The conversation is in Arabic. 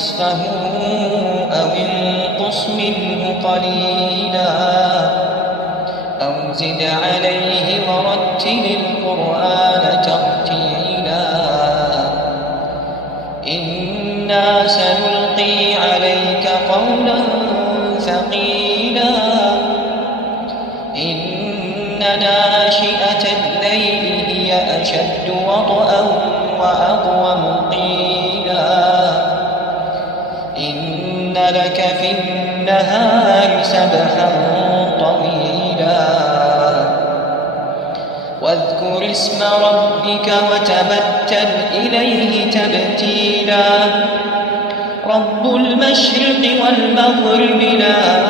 نصفه أو انقص منه قليلا أو زد عليه ورتل القرآن ترتيلا إنا سنلقي عليك قولا ثقيلا إن ناشئة الليل هي أشد وطئا وأقوم قيلا إن لك في النهار سبحا طويلا واذكر اسم ربك وتبتل إليه تبتيلا رب المشرق والمغرب لا